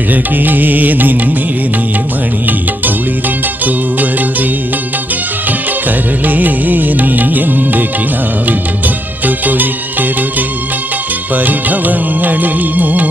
അഴകേ നിൻമിഴി നീർമണി കുളിരിൽ തൂവരുതേ. കരളേ നീ എൻ്റെ കിനാവിൽ മുത്തുപൊഴിക്കരുതേ. പരിഭവങ്ങളിൽ മൂടി